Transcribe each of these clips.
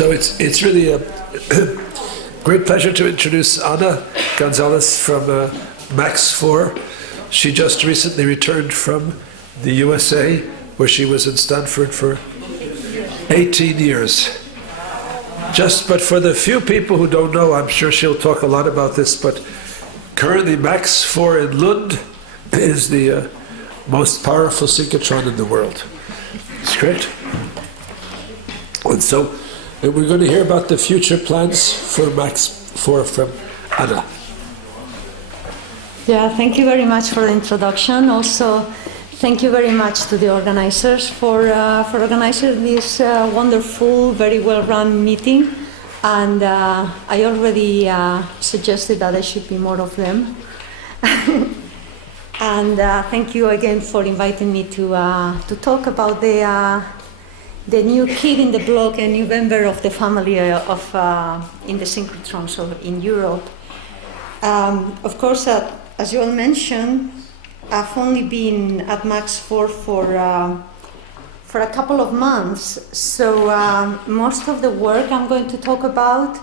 So it's really a great pleasure to introduce Ana Gonzalez from Max 4. She just recently returned from the USA, where she was in Stanford for 18 years. But for the few people who don't know, I'm sure she'll talk a lot about this, but currently Max 4 in Lund is the most powerful synchrotron in the world. It's great. And so we're going to hear about the future plans for Max 4 from Ana. Yeah, thank you very much for the introduction. Also, thank you very much to the organizers for organizing this wonderful, very well-run meeting. And I already suggested that there should be more of them. And thank you again for inviting me to talk about the new kid in the block, a new member of the family in the synchrotrons in Europe. Of course, as you all mentioned, I've only been at Max 4 for a couple of months, so most of the work I'm going to talk about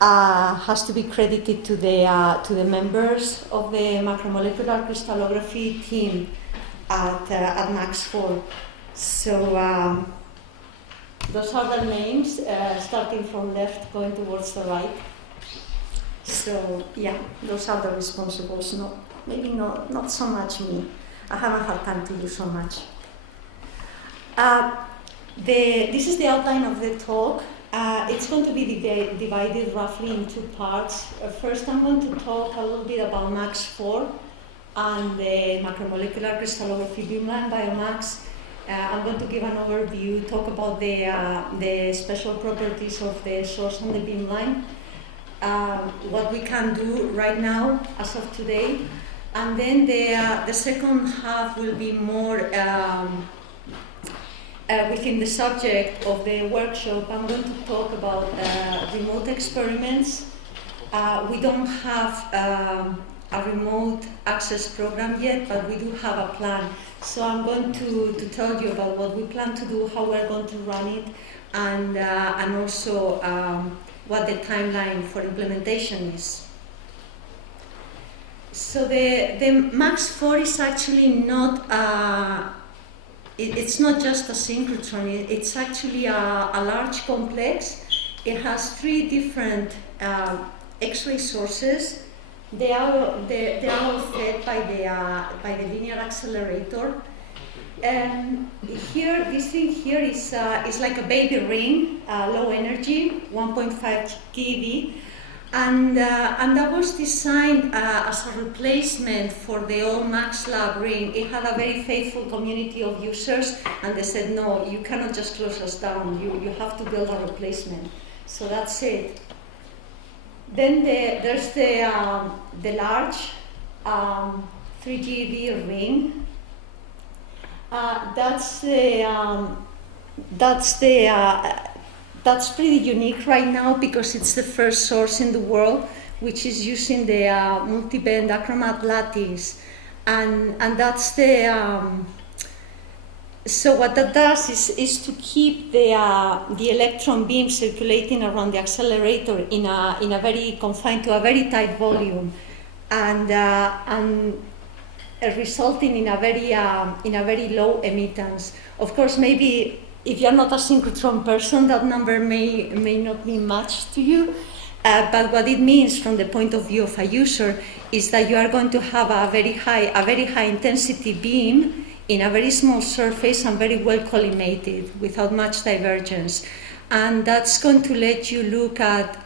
has to be credited to the members of the macromolecular crystallography team at Max 4. So those are the names, starting from left, going towards the right. So yeah, those are the responsibles. Maybe not so much me. I haven't had time to do so much. This is the outline of the talk. It's going to be divided roughly in two parts. First, I'm going to talk a little bit about Max 4 and the macromolecular crystallography beamline biomax. I'm going to give an overview, talk about the special properties of the source and the beamline, what we can do right now as of today, and then the second half will be more within the subject of the workshop. I'm going to talk about remote experiments. We don't have a remote access program yet, but we do have a plan. So I'm going to tell you about what we plan to do, how we're going to run it, and also what the timeline for implementation is. So the Max 4 is actually not it's not just a synchrotron. It's actually a large complex. It has three different X-ray sources. They are all fed by the linear accelerator. And here, this thing here is like a baby ring, low energy, 1.5 keV, and that was designed as a replacement for the old Max Lab ring. It had a very faithful community of users, and they said, no, you cannot just close us down. You have to build a replacement. So that's it. Then there's the large 3 GeV ring. That's pretty unique right now because it's the first source in the world which is using the multi-band achromat lattice, and that's the. So what that does is to keep the electron beam circulating around the accelerator in a very confined to a very tight volume, and resulting in a very low emittance. Of course, maybe if you're not a synchrotron person, that number may not mean much to you. But what it means from the point of view of a user is that you are going to have a very high intensity beam in a very small surface and very well collimated without much divergence. And that's going to let you look at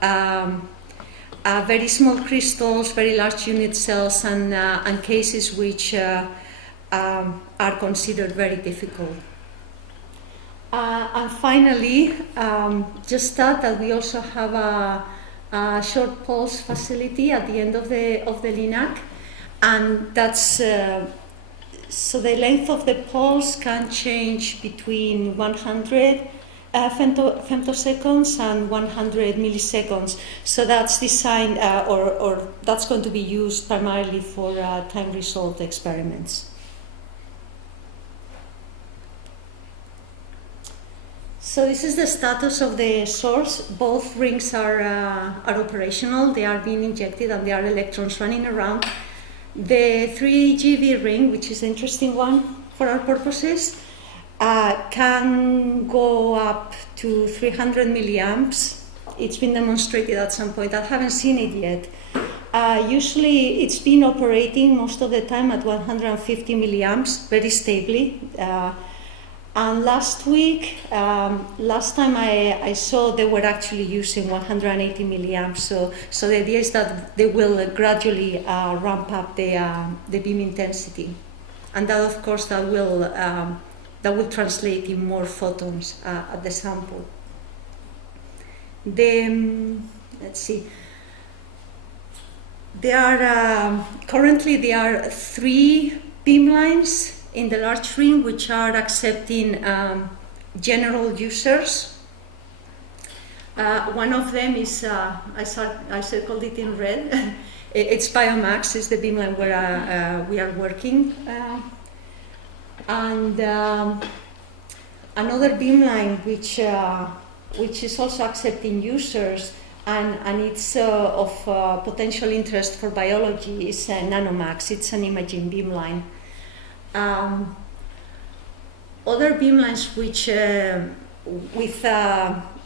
very small crystals, very large unit cells, and cases which are considered very difficult. And finally, just that we also have a short pulse facility at the end of the LINAC, and that's so the length of the pulse can change between 100 femtoseconds and 100 milliseconds. So that's designed, or that's going to be used primarily for time resolved experiments. So this is the status of the source. Both rings are operational. They are being injected and there are electrons running around. The 3GeV ring, which is an interesting one for our purposes, can go up to 300 milliamps. It's been demonstrated at some point. I haven't seen it yet. Usually it's been operating most of the time at 150 milliamps, very stably. And last time I saw they were actually using 180 milliamps. So the idea is that they will gradually ramp up the beam intensity, and that of course that will translate in more photons at the sample. Let's see. Currently there are 3 beamlines in the large ring which are accepting general users. One of them is, I circled it in red, it's Biomax, is the beamline where we are working. And another beamline which is also accepting users and it's of potential interest for biology is Nanomax. It's an imaging beamline. Other beamlines which with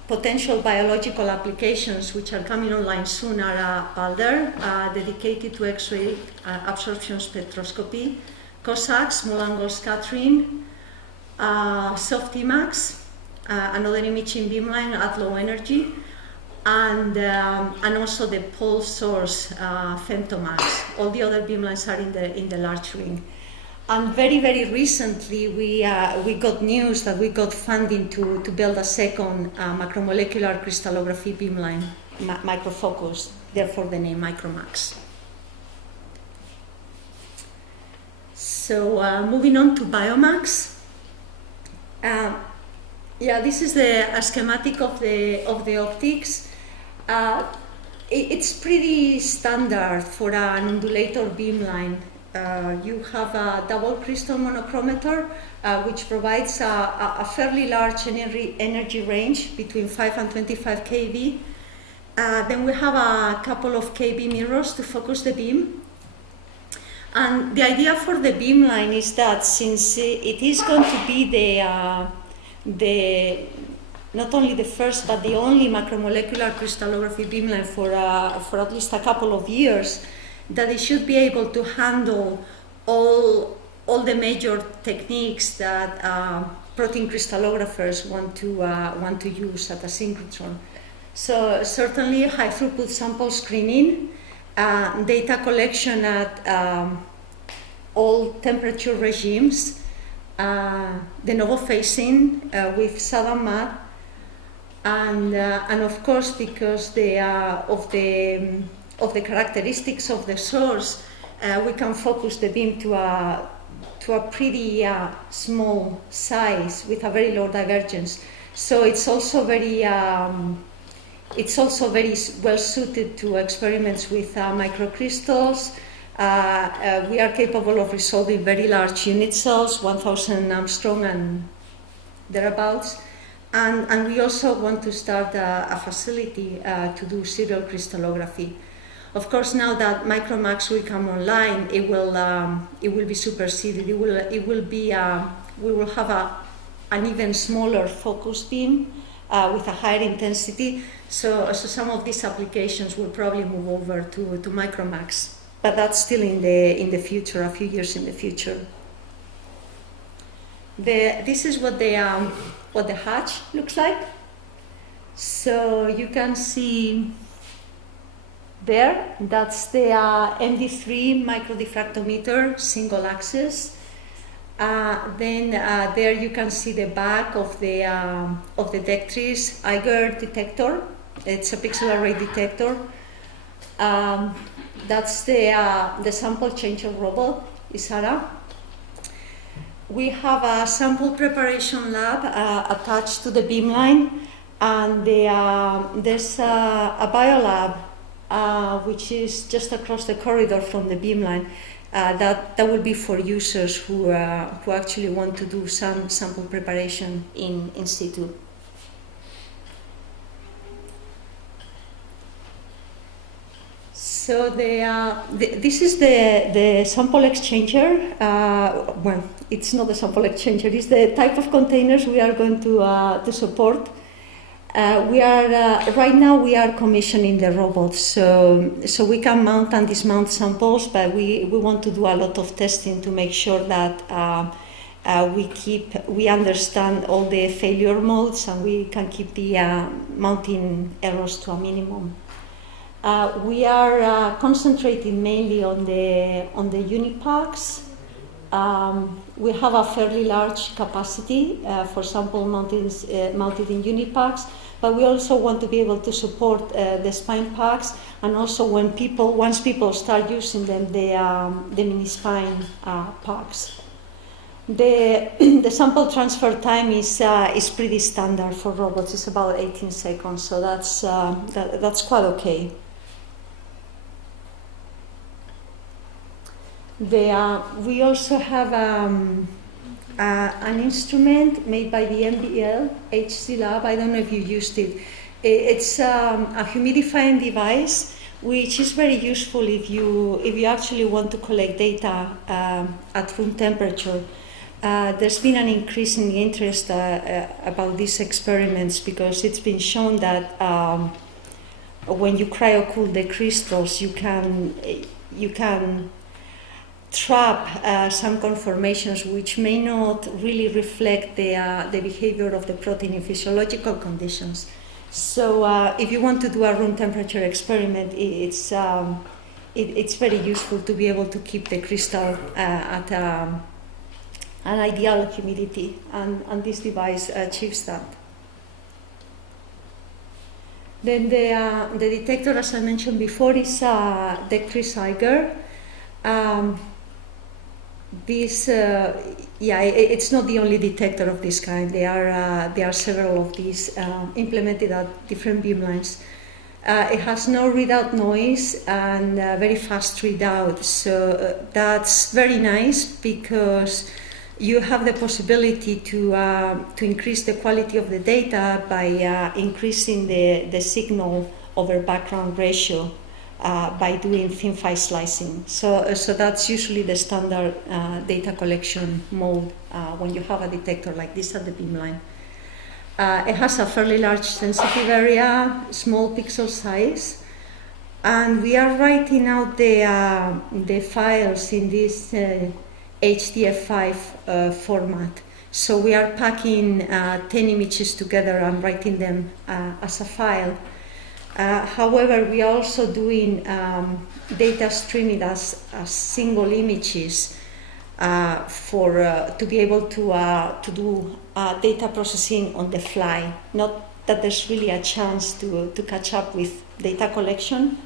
potential biological applications which are coming online soon are Balder, dedicated to X-ray absorption spectroscopy, COSAC, small angle scattering, Softimax, another imaging beamline at low energy, and also the pulse source Femtomax. All the other beamlines are in the large ring. And very, very recently, we got news that we got funding to build a second macromolecular crystallography beamline, microfocus, therefore the name Micromax. So moving on to Biomax. This is a schematic of the optics. It's pretty standard for an undulator beamline. You have a double crystal monochromator, which provides a fairly large energy range between 5 and 25 kV. Then we have a couple of kV mirrors to focus the beam. And the idea for the beamline is that since it is going to be not only the first but the only macromolecular crystallography beamline for at least a couple of years, that it should be able to handle all the major techniques that protein crystallographers want to use at a synchrotron. So certainly high throughput sample screening, data collection at all temperature regimes, de novo phasing with SADA MAD, and of course because of the characteristics of the source, we can focus the beam to a pretty small size with a very low divergence. So it's also very well suited to experiments with microcrystals. We are capable of resolving very large unit cells, 1,000 Armstrong and thereabouts. And we also want to start a facility to do serial crystallography. Of course, now that Micromax will come online, it will be superseded. We will have an even smaller focus beam with a higher intensity. So some of these applications will probably move over to Micromax, but that's still in the future, a few years in the future. This is what the hatch looks like. So you can see there, that's the MD3 microdiffractometer, single axis. Then there you can see the back of the Dectris Eiger detector. It's a pixel array detector. That's the sample changer robot, Isara. We have a sample preparation lab attached to the beamline, and there's a biolab which is just across the corridor from the beamline. That will be for users who actually want to do some sample preparation in situ. So this is the sample exchanger. Well, it's not the sample exchanger. It's the type of containers we are going to support. Right now we are commissioning the robots, so we can mount and dismount samples, but we want to do a lot of testing to make sure that we understand all the failure modes and we can keep the mounting errors to a minimum. We are concentrating mainly on the Unipacks. We have a fairly large capacity for sample mounted in Unipacks, but we also want to be able to support the spine packs, and also once people start using them, the mini spine packs. The sample transfer time is pretty standard for robots. It's about 18 seconds, so that's quite okay. We also have an instrument made by the MBL, HC Lab. I don't know if you used it. It's a humidifying device, which is very useful if you actually want to collect data at room temperature. There's been an increase in interest about these experiments because it's been shown that when you cryocool the crystals, you can trap some conformations which may not really reflect the behavior of the protein in physiological conditions. So if you want to do a room temperature experiment, it's very useful to be able to keep the crystal at an ideal humidity, and this device achieves that. Then the detector, as I mentioned before, is the Chris Iger. It's not the only detector of this kind. There are several of these implemented at different beamlines. It has no readout noise and very fast readout. So that's very nice because you have the possibility to increase the quality of the data by increasing the signal over background ratio. By doing thin file slicing. So that's usually the standard data collection mode when you have a detector like this at the beamline. It has a fairly large sensitive area, small pixel size, and we are writing out the files in this HDF5 format. So we are packing 10 images together and writing them as a file. However, we are also doing data streaming as single images to be able to do data processing on the fly. Not that there's really a chance to catch up with data collection.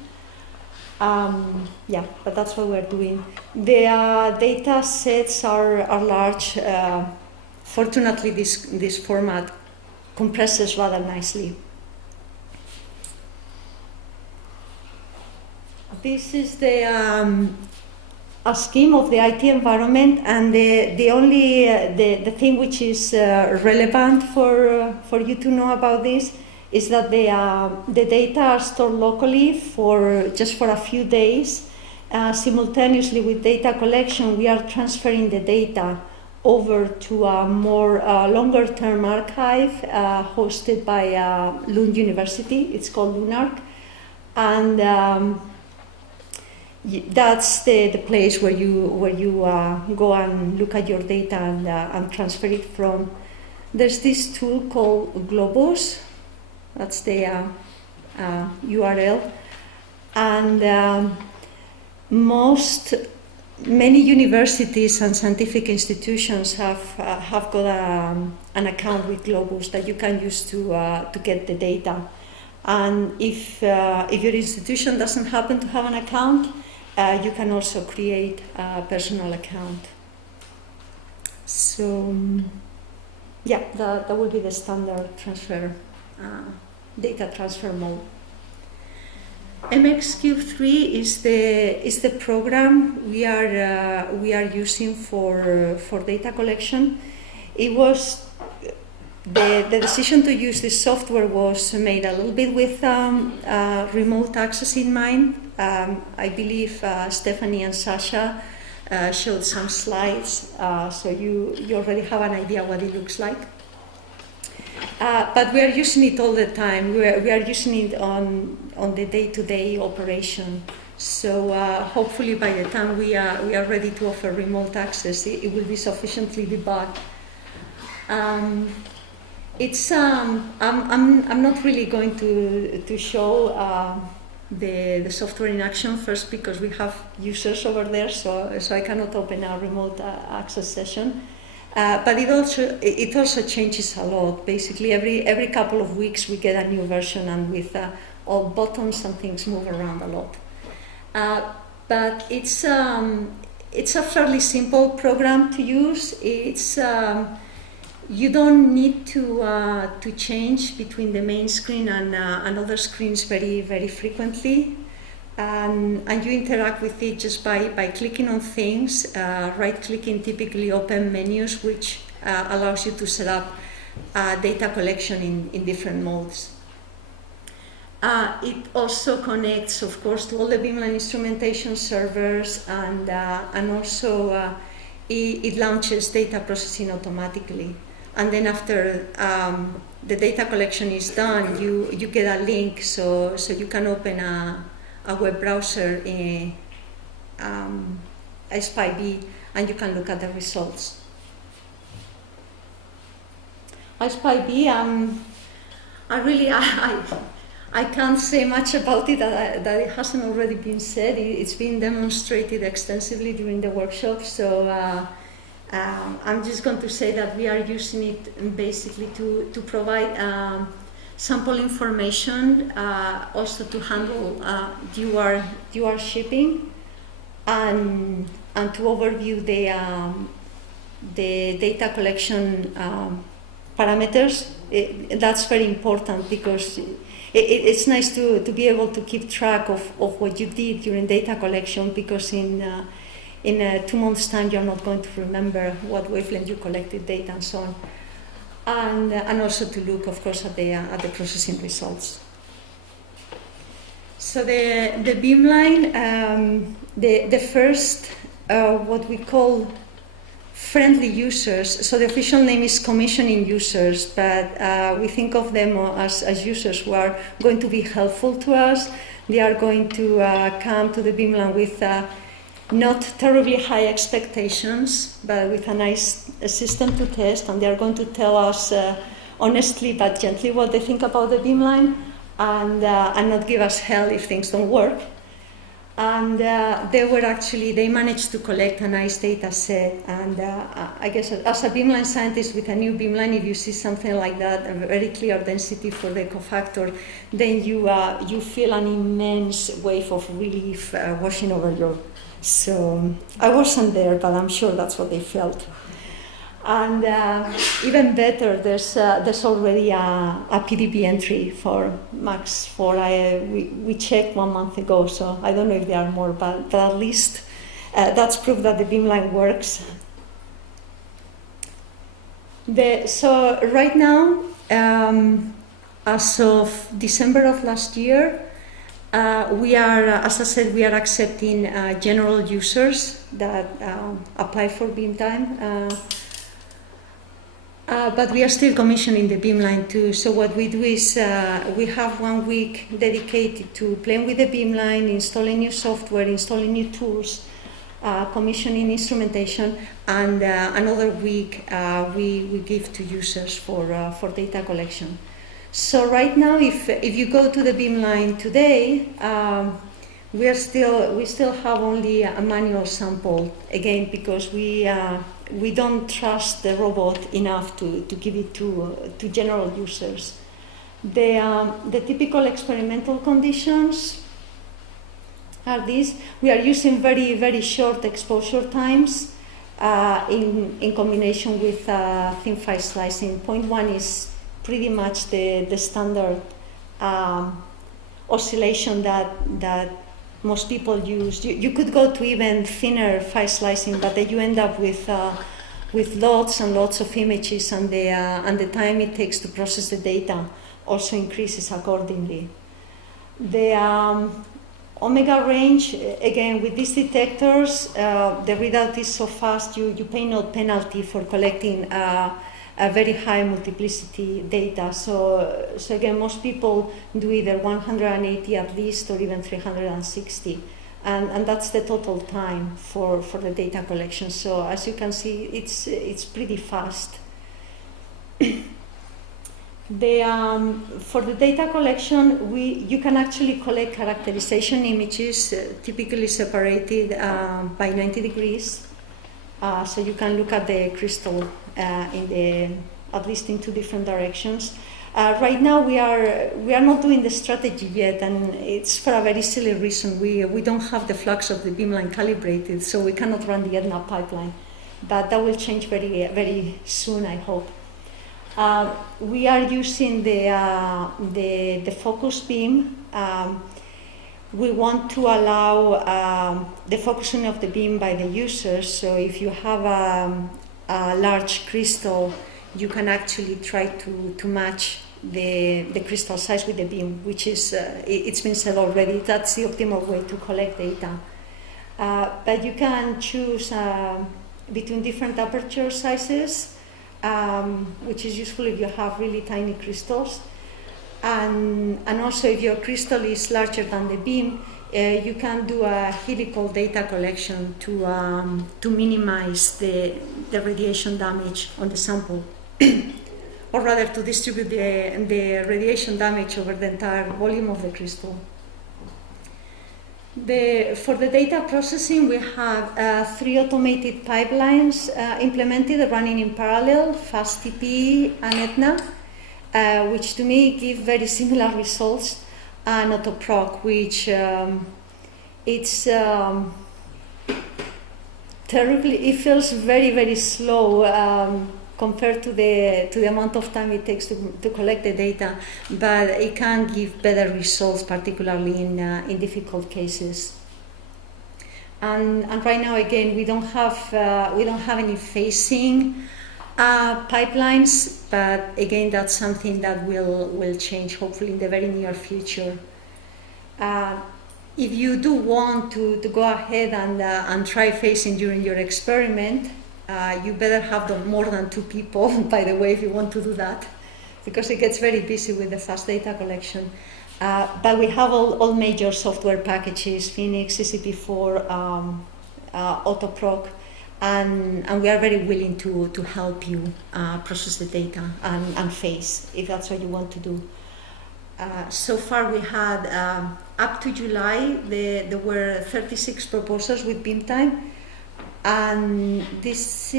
But that's what we're doing. The data sets are large. Fortunately, this format compresses rather nicely. This is a scheme of the IT environment, and the thing which is relevant for you to know about this is that the data are stored locally just for a few days. Simultaneously with data collection, we are transferring the data over to a more longer-term archive hosted by Lund University. It's called Lunark, and that's the place where you go and look at your data and transfer it from. There's this tool called Globus. That's the URL, and many universities and scientific institutions have got an account with Globus that you can use to get the data. And if your institution doesn't happen to have an account, you can also create a personal account. So, that will be the standard data transfer mode. MXQ3 is the program we are using for data collection. It was the decision to use this software was made a little bit with remote access in mind. I believe Stephanie and Sasha showed some slides, so you already have an idea what it looks like. But we are using it all the time. We are using it on the day-to-day operation. So hopefully by the time we are ready to offer remote access, it will be sufficiently debugged. I'm not really going to show the software in action first because we have users over there, so I cannot open a remote access session. But it also changes a lot. Basically, every couple of weeks we get a new version, and with all buttons and things move around a lot. But it's a fairly simple program to use. It's you don't need to change between the main screen and other screens very frequently, and you interact with it just by clicking on things, right-clicking typically open menus, which allows you to set up data collection in different modes. It also connects, of course, to all the Beamline instrumentation servers, and also it launches data processing automatically. And then after the data collection is done, you get a link, so you can open a web browser in SPI-B, and you can look at the results. SPI-B, I can't say much about it that it hasn't already been said. It's been demonstrated extensively during the workshop, so I'm just going to say that we are using it basically to provide sample information, also to handle UR shipping, and to overview the data collection parameters. That's very important because it's nice to be able to keep track of what you did during data collection, because in 2 months' time you're not going to remember what wavelength you collected data and so on. And also to look, of course, at the processing results. So the Beamline, the first what we call friendly users. So the official name is commissioning users, but we think of them as users who are going to be helpful to us. They are going to come to the Beamline with not terribly high expectations, but with a nice system to test, and they are going to tell us honestly but gently what they think about the Beamline, and not give us hell if things don't work. And they managed to collect a nice data set, and I guess as a Beamline scientist with a new Beamline, if you see something like that, a very clear density for the cofactor, then you feel an immense wave of relief washing over you. So I wasn't there, but I'm sure that's what they felt. And even better, there's already a PDB entry for Max 4. We checked 1 month ago, so I don't know if there are more, but at least that's proof that the Beamline works. So right now, as of December of last year, we are, as I said, we are accepting general users that apply for Beamtime. But we are still commissioning the Beamline too. So what we do is we have 1 week dedicated to playing with the Beamline, installing new software, installing new tools, commissioning instrumentation, and another week we give to users for data collection. So right now, if you go to the Beamline today, we still have only a manual sample, again because we don't trust the robot enough to give it to general users. The typical experimental conditions are these. We are using very short exposure times in combination with thin file slicing. 0.1 is pretty much the standard oscillation that most people use. You could go to even thinner file slicing, but then you end up with lots and lots of images, and the time it takes to process the data also increases accordingly. Omega range, again, with these detectors, the readout is so fast, you pay no penalty for collecting a very high multiplicity data. So again, most people do either 180 at least or even 360. And that's the total time for the data collection. So as you can see, it's pretty fast. For the data collection, you can actually collect characterization images, typically separated by 90 degrees. So you can look at the crystal at least in two different directions. Right now we are not doing the strategy yet, and it's for a very silly reason. We don't have the flux of the beamline calibrated, so we cannot run the EDNA pipeline. But that will change very, very soon, I hope. We are using the focus beam. We want to allow the focusing of the beam by the users. So if you have a large crystal, you can actually try to match the crystal size with the beam, which is, it's been said already, that's the optimal way to collect data. But you can choose between different aperture sizes, which is useful if you have really tiny crystals. And also if your crystal is larger than the beam, you can do a helical data collection to minimize the radiation damage on the sample. Or rather to distribute the radiation damage over the entire volume of the crystal. For the data processing, we have 3 automated pipelines implemented, running in parallel, FastTP and EDNA, which to me give very similar results, and AutoProc, which it's terribly, it feels very, very slow compared to the amount of time it takes to collect the data, but it can give better results, particularly in difficult cases. And right now, again, we don't have any phasing pipelines, but again, that's something that will change hopefully in the very near future. If you do want to go ahead and try phasing during your experiment, you better have more than 2 people, by the way, if you want to do that, because it gets very busy with the fast data collection. But we have all major software packages, Phoenix, CCP4, AutoProc, and we are very willing to help you process the data and phase, if that's what you want to do. So far we had, up to July, there were 36 proposals with beam time. And it's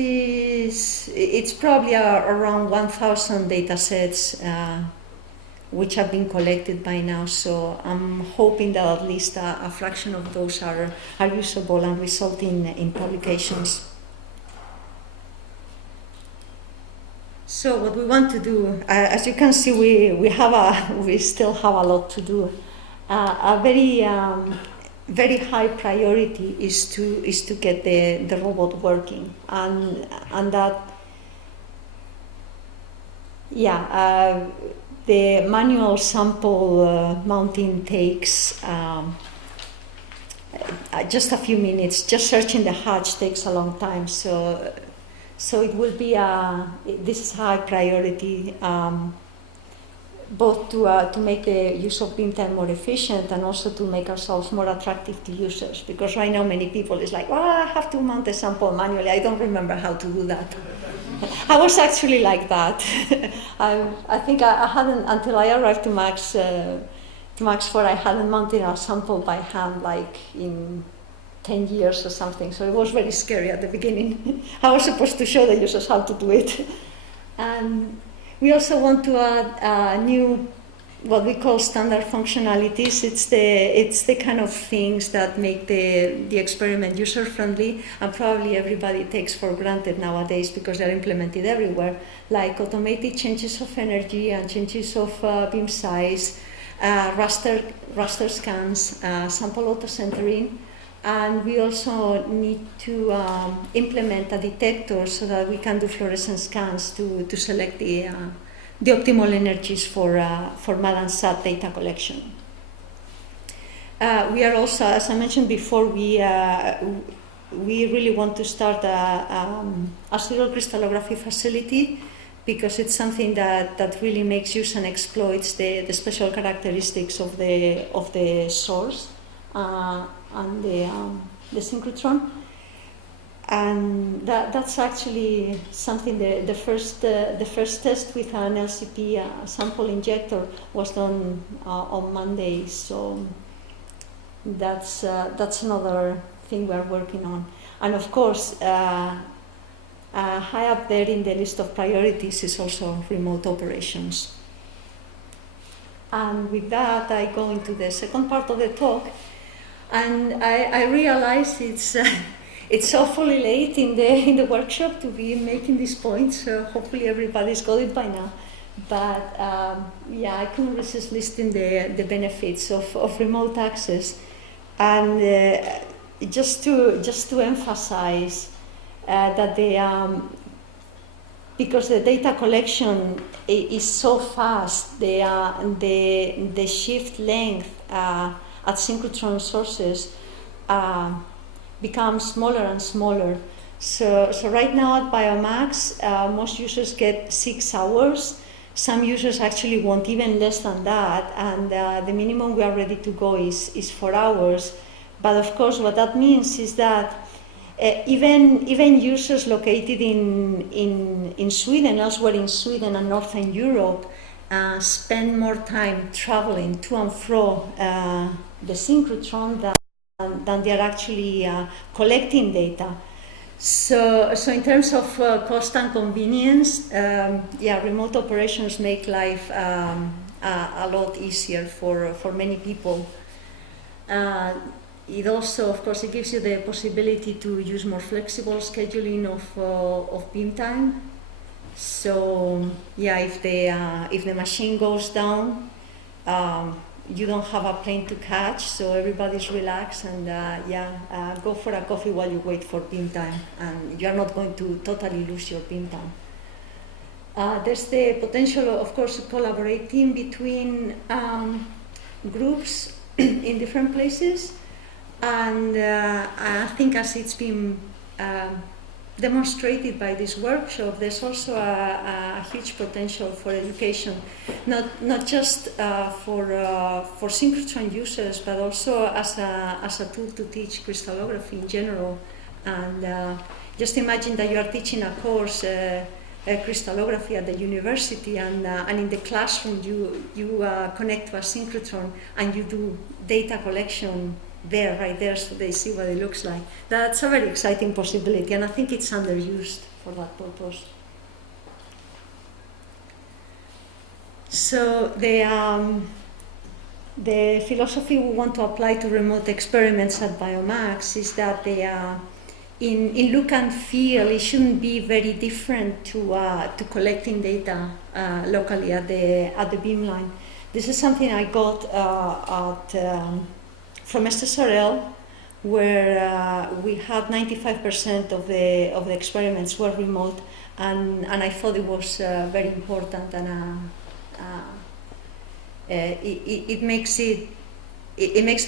probably around 1,000 data sets which have been collected by now. So I'm hoping that at least a fraction of those are usable and resulting in publications. So what we want to do, as you can see, we still have a lot to do. A very high priority is to get the robot working, and that, the manual sample mounting takes just a few minutes. Just searching the hatch takes a long time, so it will be this is high priority. Both to make the use of beam time more efficient and also to make ourselves more attractive to users. Because right now many people is like, I have to mount a sample manually. I don't remember how to do that. I was actually like that. I think I hadn't, until I arrived to Max 4, I hadn't mounted a sample by hand like in 10 years or something. So it was very scary at the beginning. I was supposed to show the users how to do it. And we also want to add new, what we call standard functionalities. It's the kind of things that make the experiment user-friendly, and probably everybody takes for granted nowadays because they're implemented everywhere, like automated changes of energy and changes of beam size, raster scans, sample auto-centering. And we also need to implement a detector so that we can do fluorescence scans to select the optimal energies for MAD and SAT data collection. We are also, as I mentioned before, we really want to start a serial crystallography facility because it's something that really makes use and exploits the special characteristics of the source and the synchrotron. And that's actually something. The first test with an LCP sample injector was done on Monday. So that's another thing we're working on. And of course, high up there in the list of priorities is also remote operations. And with that, I go into the second part of the talk, and I realize it's awfully late in the workshop to be making these points. So hopefully everybody's got it by now. But yeah, I couldn't resist listing the benefits of remote access, and just to emphasize that because the data collection is so fast, the shift length at synchrotron sources becomes smaller and smaller. So right now at Biomax, most users get 6 hours. Some users actually want even less than that, and the minimum we are ready to go is 4 hours. But of course, what that means is that even users located in Sweden, elsewhere in Sweden and Northern Europe, spend more time traveling to and fro the synchrotron than they are actually collecting data. So in terms of cost and convenience, yeah, remote operations make life a lot easier for many people. It also, of course, it gives you the possibility to use more flexible scheduling of beam time. So yeah, if the machine goes down, you don't have a plane to catch, so everybody's relaxed and go for a coffee while you wait for beam time, and you're not going to totally lose your beam time. There's the potential, of course, collaborating between groups in different places. And I think as it's been demonstrated by this workshop, there's also a huge potential for education, not just for synchrotron users, but also as a tool to teach crystallography in general. And just imagine that you are teaching a course, crystallography at the university, and in the classroom you connect to a synchrotron and you do data collection right there, so they see what it looks like. That's a very exciting possibility, and I think it's underused for that purpose. So the philosophy we want to apply to remote experiments at Biomax is that in look and feel, it shouldn't be very different to collecting data locally at the beamline. This is something I got from SSRL, where we had 95% of the experiments were remote, and I thought it was very important, and it makes the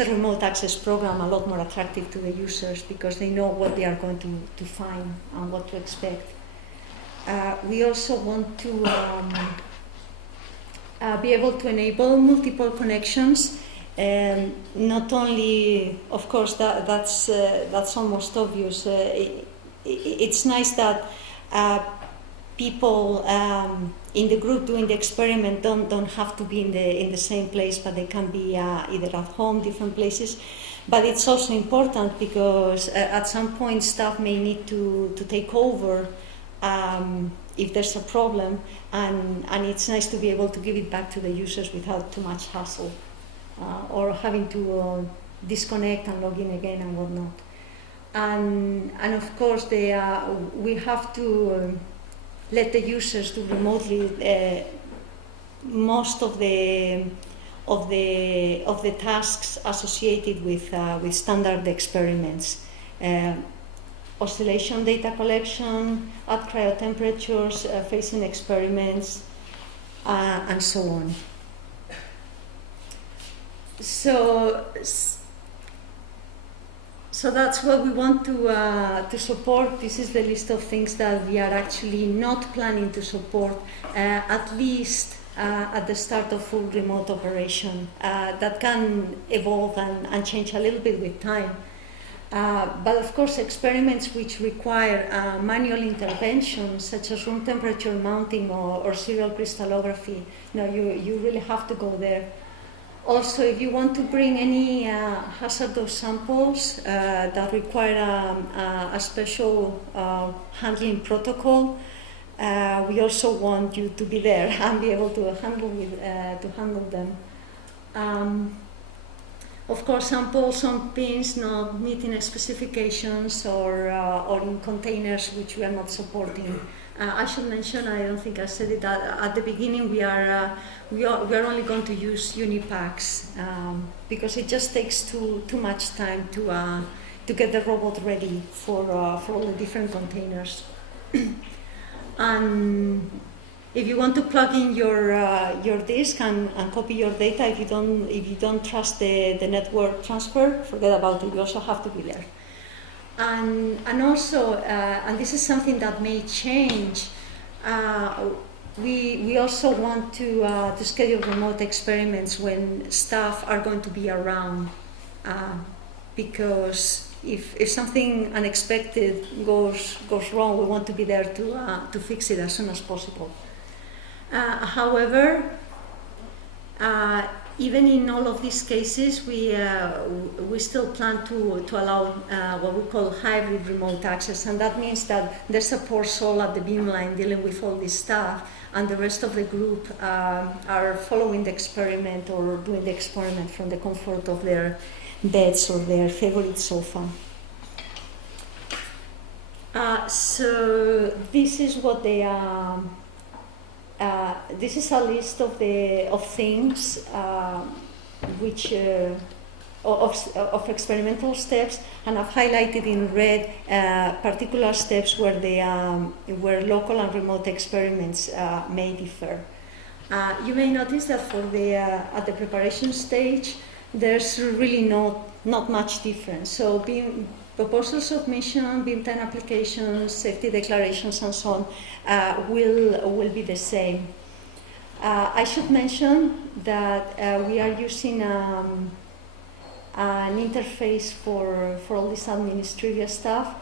remote access program a lot more attractive to the users because they know what they are going to find and what to expect. We also want to be able to enable multiple connections. Not only, of course, that's almost obvious. It's nice that people in the group doing the experiment don't have to be in the same place, but they can be either at home, different places. But it's also important because at some point staff may need to take over if there's a problem, and it's nice to be able to give it back to the users without too much hassle. Or having to disconnect and log in again and whatnot. And of course, we have to let the users do remotely most of the tasks associated with standard experiments. Oscillation data collection, at cryotemperatures, phasing experiments, and so on. So So that's what we want to support. This is the list of things that we are actually not planning to support, at least at the start of full remote operation. That can evolve and change a little bit with time. But of course, experiments which require manual intervention, such as room temperature mounting or serial crystallography, you really have to go there. Also, if you want to bring any hazardous samples that require a special handling protocol, we also want you to be there and be able to handle them. Of course, samples on pins not meeting specifications or in containers which we are not supporting. I should mention, I don't think I said it at the beginning, we are only going to use unipacks because it just takes too much time to get the robot ready for all the different containers. And if you want to plug in your disk and copy your data, if you don't trust the network transfer, forget about it. You also have to be there. And also, and this is something that may change. We also want to schedule remote experiments when staff are going to be around, because if something unexpected goes wrong, we want to be there to fix it as soon as possible. However, even in all of these cases, we still plan to allow what we call hybrid remote access, and that means that there's a poor soul at the beamline dealing with all this stuff, and the rest of the group are following the experiment or doing the experiment from the comfort of their beds or their favorite sofa. So this is what they are. This is a list of things which of experimental steps, and I've highlighted in red particular steps where local and remote experiments may differ. You may notice that for at the preparation stage, there's really not much difference. So proposal submission, beam time applications, safety declarations, and so on will be the same. I should mention that we are using an interface for all this administrative stuff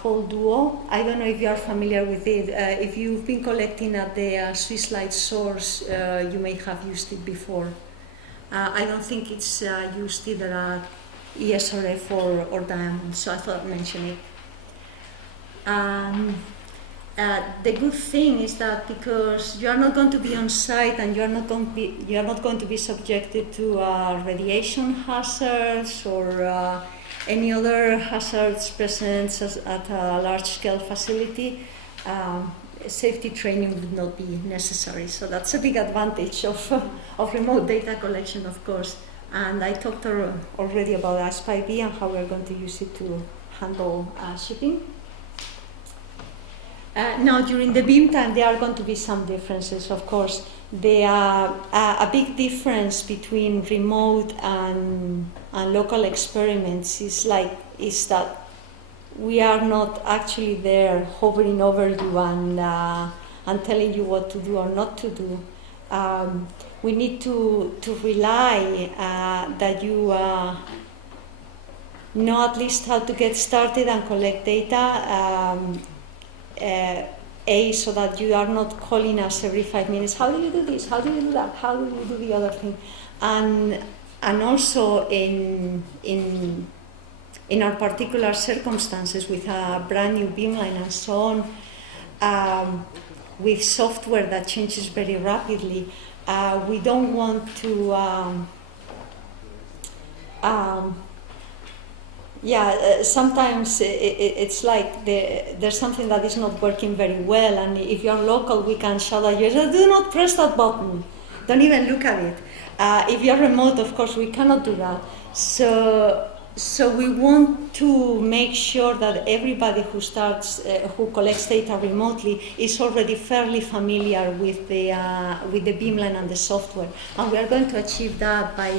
called Duo. I don't know if you are familiar with it. If you've been collecting at the Swiss Light source, you may have used it before. I don't think it's used either at ESRF or Diamond, so I thought I'd mention it. The good thing is that because you are not going to be on site and you are not going to be subjected to radiation hazards or any other hazards present at a large-scale facility, safety training would not be necessary. So that's a big advantage of remote data collection, of course. And I talked already about ASPIB and how we're going to use it to handle shipping. Now, during the beam time, there are going to be some differences, of course. There are a big difference between remote and local experiments is that we are not actually there hovering over you and telling you what to do or not to do. We need to rely that you know at least how to get started and collect data, so that you are not calling us every 5 minutes, how do you do this, how do you do that, how do you do the other thing? And also in our particular circumstances with a brand new beamline and so on, with software that changes very rapidly, we don't want to sometimes it's like there's something that is not working very well, and if you're local, we can shout at you, do not press that button, don't even look at it. If you're remote, of course, we cannot do that. So So we want to make sure that everybody who starts, who collects data remotely, is already fairly familiar with the beamline and the software. And we are going to achieve that by,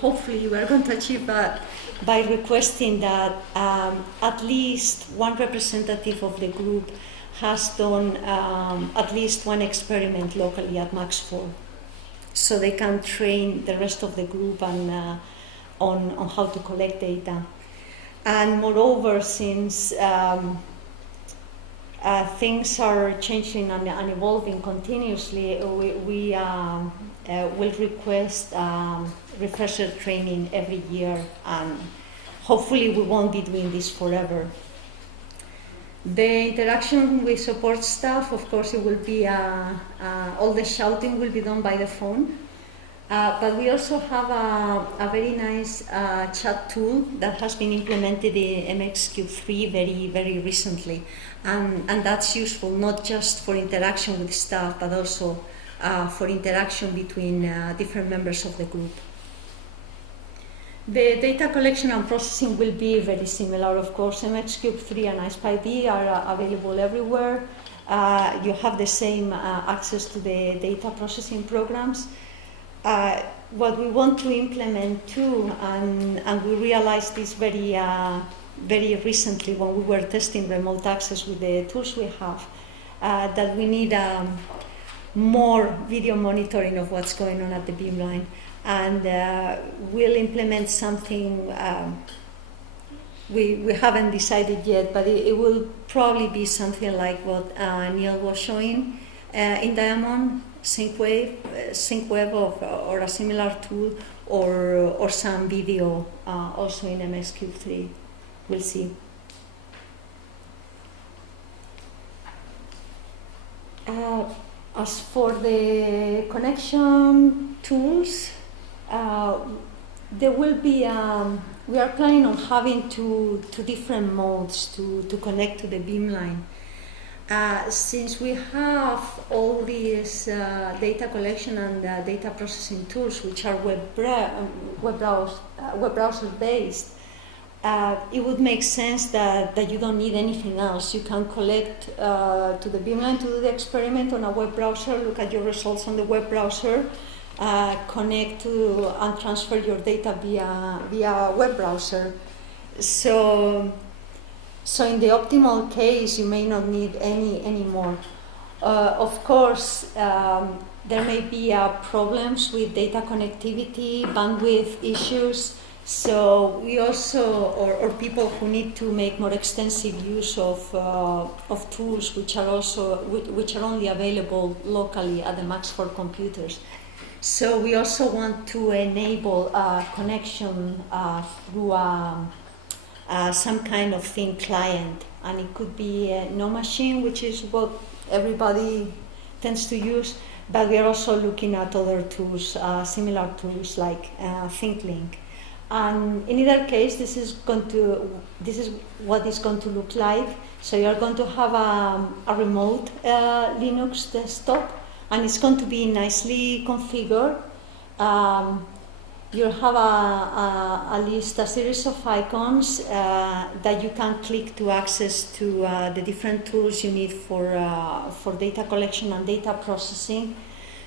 hopefully, we are going to achieve that by requesting that at least one representative of the group has done at least one experiment locally at Max 4, so they can train the rest of the group and on how to collect data. And moreover, since things are changing and evolving continuously, we will request refresher training every year, and hopefully we won't be doing this forever. The interaction with support staff, of course, it will be all the shouting will be done by the phone. But we also have a very nice chat tool that has been implemented in MXQ3 very, very recently. And that's useful not just for interaction with staff, but also for interaction between different members of the group. The data collection and processing will be very similar, of course. MXQ3 and iSpyD are available everywhere. You have the same access to the data processing programs. What we want to implement too, and we realized this very recently when we were testing remote access with the tools we have, that we need more video monitoring of what's going on at the beamline. And we'll implement something, we haven't decided yet, but it will probably be something like what Neil was showing in Diamond, SyncWeb or a similar tool, or some video also in MSQ3. We'll see. As for the connection tools, there will be, we are planning on having two different modes to connect to the beamline. Since we have all these data collection and data processing tools, which are web browser based, it would make sense that you don't need anything else. You can collect to the beamline to do the experiment on a web browser, look at your results on the web browser, connect to and transfer your data via web browser. So in the optimal case, you may not need any more. Of course, there may be problems with data connectivity, bandwidth issues. So we also, or people who need to make more extensive use of tools which are only available locally at the Max 4 computers. So we also want to enable connection through some kind of thin client, and it could be no machine, which is what everybody tends to use. But we are also looking at other tools, similar tools like ThinkLink. And in either case, this is what it's going to look like. So you are going to have a remote Linux desktop, and it's going to be nicely configured. You'll have a series of icons that you can click to access to the different tools you need for data collection and data processing.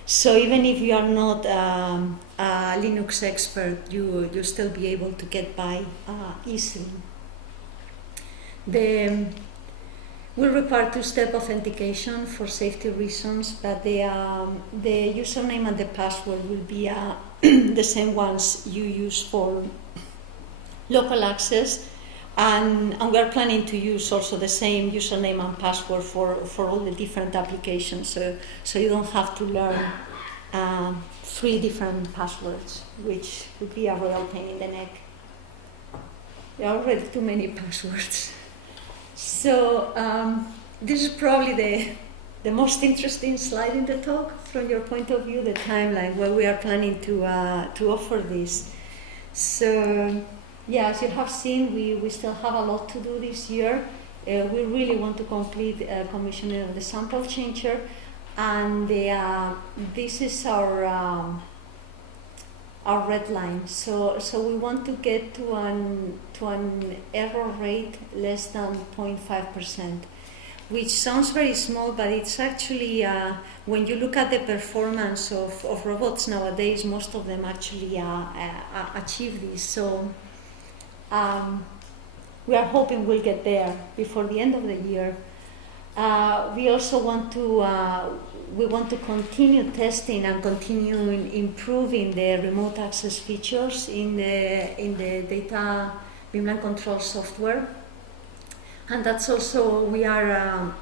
So even if you are not a Linux expert, you'll still be able to get by easily. We'll require two-step authentication for safety reasons, but the username and the password will be the same ones you use for local access, and we are planning to use also the same username and password for all the different applications, so you don't have to learn 3 different passwords, which would be a real pain in the neck. There are already too many passwords. So this is probably the most interesting slide in the talk from your point of view, the timeline where we are planning to offer this. So yeah, as you have seen, we still have a lot to do this year. We really want to complete commissioning of the sample changer, and this is our our red line. So we want to get to an error rate less than 0.5%, which sounds very small, but it's actually, when you look at the performance of robots nowadays, most of them actually achieve this. So we are hoping we'll get there before the end of the year. We also want to continue testing and continue improving the remote access features in the data beamline control software, and that's also we are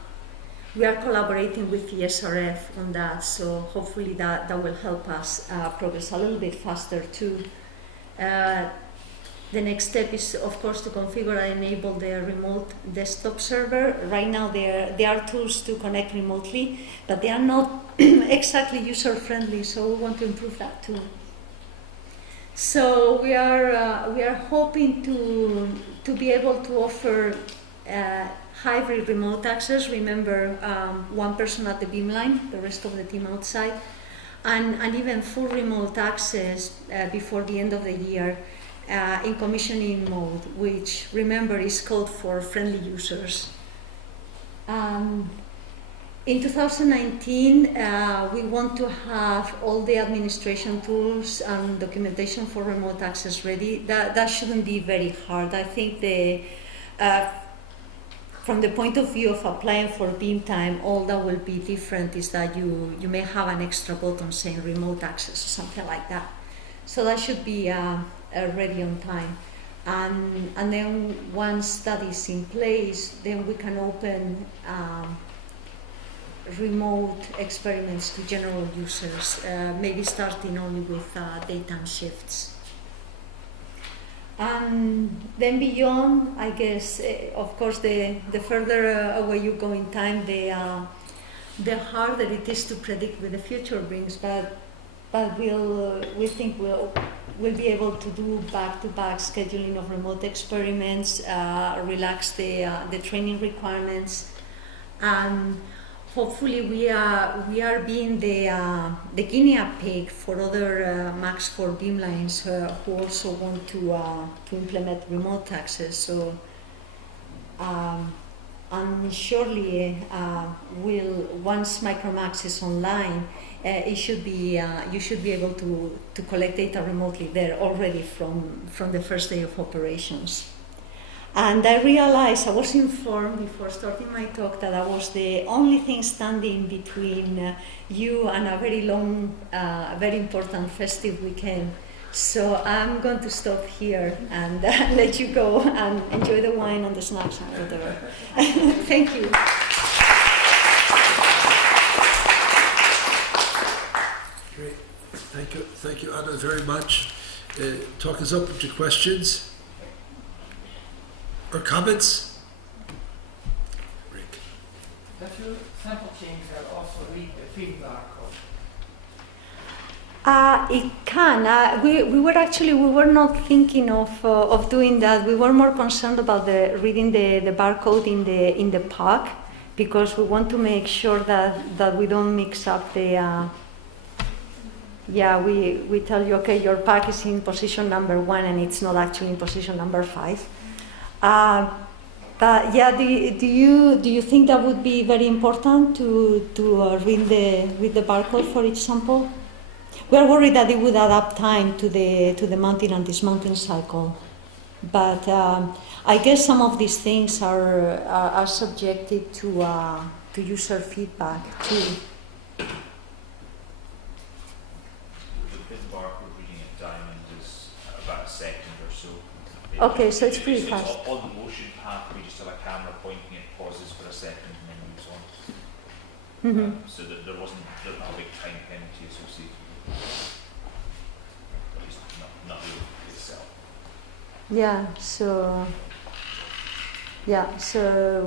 collaborating with the SRF on that. So hopefully that will help us progress a little bit faster too. The next step is, of course, to configure and enable the remote desktop server. Right now, there are tools to connect remotely, but they are not exactly user-friendly, so we want to improve that too. So we are hoping to be able to offer hybrid remote access. Remember, one person at the beamline, the rest of the team outside, and even full remote access before the end of the year. In commissioning mode, which, remember, is code for friendly users. In 2019, we want to have all the administration tools and documentation for remote access ready. That shouldn't be very hard. I think from the point of view of applying for beam time, all that will be different is that you may have an extra button saying remote access or something like that. So that should be ready on time, and then once that is in place, then we can open remote experiments to general users, maybe starting only with daytime shifts. And then beyond, I guess, of course, the further away you go in time, the harder it is to predict what the future brings, but we think we'll be able to do back-to-back scheduling of remote experiments, relax the training requirements, and hopefully we are being the guinea pig for other Max 4 beamlines who also want to implement remote access. So and surely once Micromax is online, you should be able to collect data remotely there already from the first day of operations. And I realized, I was informed before starting my talk that I was the only thing standing between you and a very long, very important festive weekend. So I'm going to stop here and let you go and enjoy the wine and the snacks and whatever. Thank you. Great. Thank you, Anna, very much. Talk is open to questions or comments. Rick. Does your sample changer also read the feedback of? It can. We were not thinking of doing that. We were more concerned about reading the barcode in the pack, because we want to make sure that we don't mix up the. We tell you, okay, your pack is in position number 1 and it's not actually in position number 5. But yeah, do you think that would be very important to read the barcode for each sample? We are worried that it would add up time to the mounting and dismounting cycle, but I guess some of these things are subjected to user feedback too. The barcode reading at Diamond is about a second or so. Okay, so it's pretty fast. It's on the motion path, we just have a camera pointing it, pauses for a second, and then moves on. Mm-hmm. So that there's not a big time penalty associated with it. At least not the work itself. So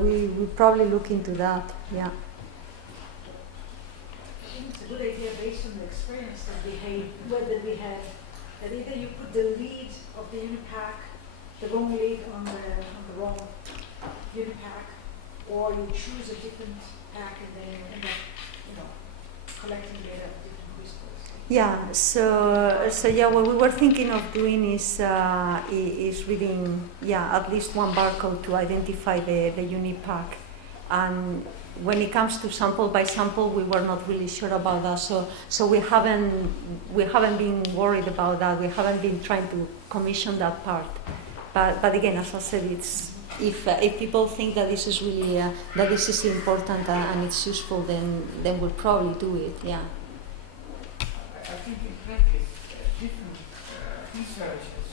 we probably look into that. Yeah. I think it's a good idea based on the experience that we had, that either you put the lead of the unipack, the wrong lead on the wrong unipack, or you choose a different pack and then you end up, collecting data at different crystals. Yeah, so yeah, what we were thinking of doing is reading, yeah, at least one barcode to identify the unique pack. And when it comes to sample by sample, we were not really sure about that. So we haven't been worried about that. We haven't been trying to commission that part. But again, as I said, it's if people think that this is really that this is important and it's useful, then we'll probably do it. Yeah. I think in practice, different researchers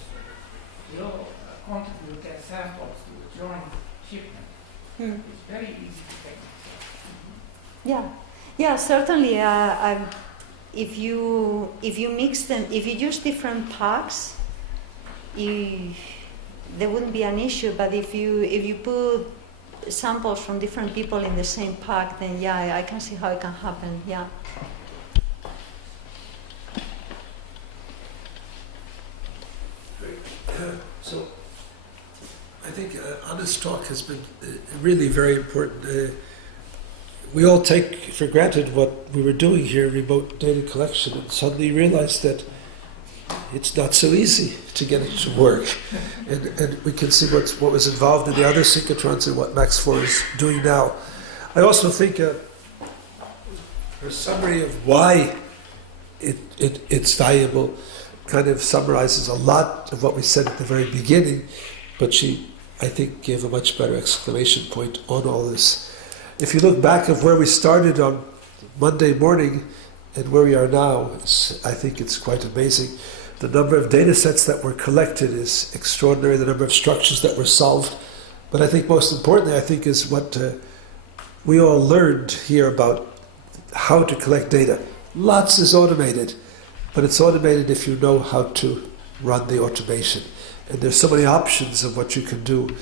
will contribute their samples to a joint shipment. It's very easy to take. Yeah, certainly. If you mix them, if you use different packs, there wouldn't be an issue. But if you put samples from different people in the same pack, then yeah, I can see how it can happen. Yeah. So, I think Anna's talk has been really very important. We all take for granted what we were doing here, remote data collection, and suddenly realized that it's not so easy to get it to work. And we can see what was involved in the other synchrotrons and what Max 4 is doing now. I also think a summary of why it's valuable kind of summarizes a lot of what we said at the very beginning, but she, I think, gave a much better exclamation point on all this. If you look back of where we started on Monday morning and where we are now, I think it's quite amazing. The number of data sets that were collected is extraordinary, the number of structures that were solved. But I think most importantly, I think, is what we all learned here about how to collect data. Lots is automated, but it's automated if you know how to run the automation. And there's so many options of what you can do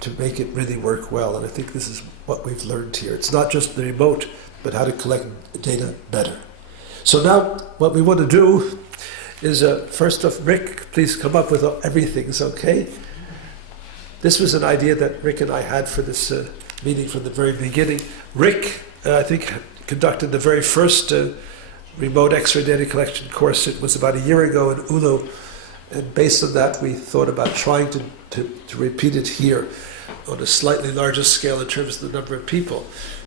to make it really work well. And I think this is what we've learned here. It's not just the remote, but how to collect data better. So now what we want to do is, first off, Rick, please come up with everything's okay. This was an idea that Rick and I had for this meeting from the very beginning. Rick, I think, conducted the very first remote X-ray data collection course. It was about a year ago in Ulu, and based on that we thought about trying to repeat it here on a slightly larger scale in terms of the number of people.